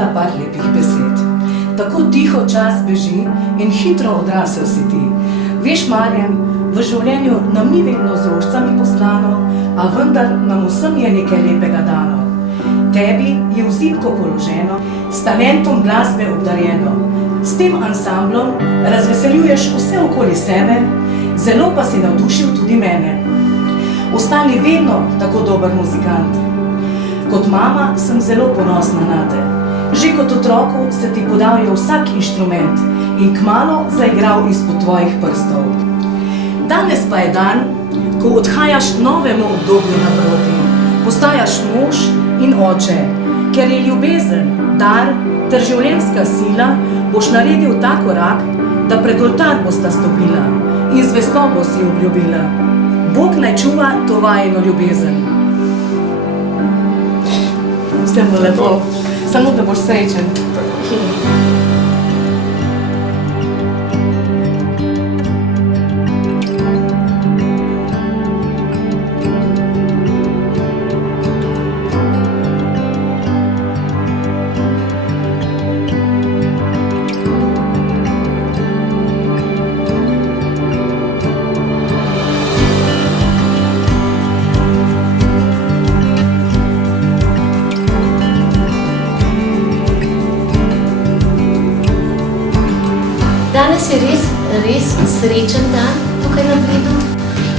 namenila par lepih besed. Tako tiho čas beži in hitro odrasel si ti. Veš, Marjan, v življenju nam ni vedno z rožcami poslano, a vendar nam vsem je nekaj lepega dano. Tebi je v zibko položeno, s talentom glasbe obdarjeno. S tem ansamblom razveseljuješ vse okoli sebe, zelo pa si navdušil tudi mene. Ostani vedno tako dober muzikant. Kot mama sem zelo ponosna nate. Že kot otroku se ti podajo vsak inštrument in kmalu zaigral izpod tvojih prstov. Danes pa je dan, ko odhajaš novemu obdobju naproti. Postajaš mož in oče, ker je ljubezen, dar ter življenjska sila, boš naredil ta korak, da pred oltar bosta stopila in zvestobo si obljubila. Bog naj čuva to vajino ljubezen. Vse bo lepo, samo da boš srečen. Danes je res srečen dan tukaj na Bledu.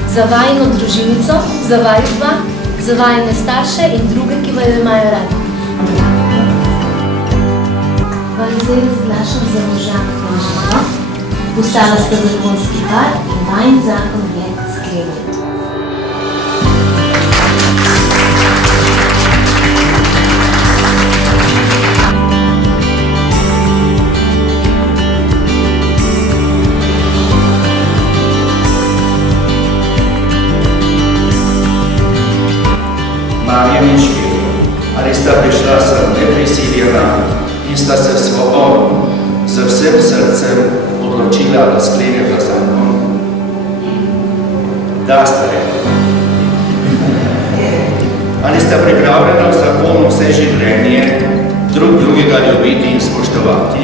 Za vajino družinico, za vaju dva, za vajine starše in druge, ki vaju imajo radi. Vaju zdaj razglašam za moža in ženo. Postala sta zakonski par in vajin zakon je sklenjen. Marjan in Špela, ali sta prišla sem neprisiljena in sta se svobodno, z vsem srcem odločila, da skleneta zakon? Da, sta rekla. Ali sta pripravljena v zakonu vse življenje drug drugega ljubiti in spoštovati?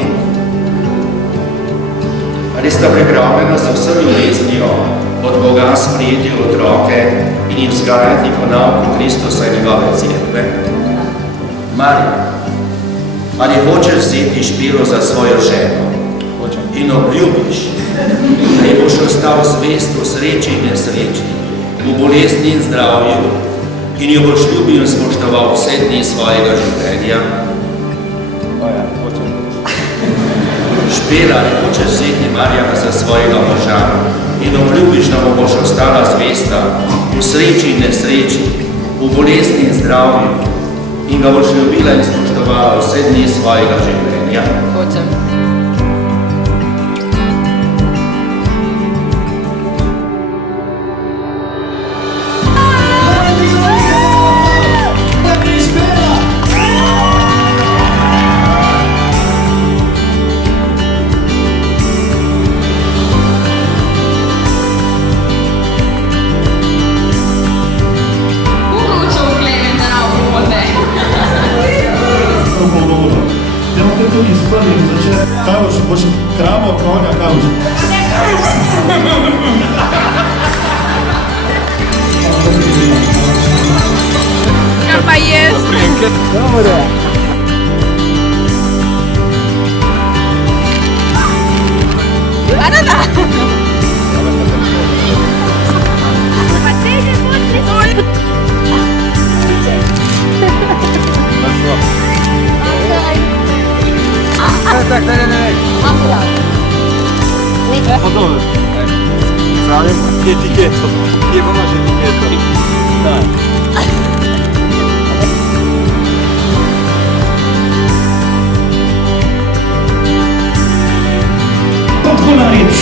Ali sta pripravljena za vso ljubeznijo od Boga sprejeti otroke in jim vzgajati po nauku Kristusa in njegove cerkve? Marjan, ali hočeš vzeti Špelo za svojo ženo in obljubiš, da ji boš ostal zvest v sreči in nesreči, v bolezni in zdravju in jo boš ljubil in spoštoval vse dni svojega življenja? Špela, ali hočeš vzeti Marjana za svojega moža in obljubiš, da mu boš ostala zvesta v sreči in nesreči, v bolezni in zdravju in ga boš ljubila in spoštovala vse dni svojega življenja? Hočem. Kaj boš kravo, konja, kaj boš? Kaj pa jaz? Dobre. Da. Pa teže počne. Tak, ne. Pa dobro. Zdravim. Etiketo. Kje pa imaš etiketo? Da. Kako narediš?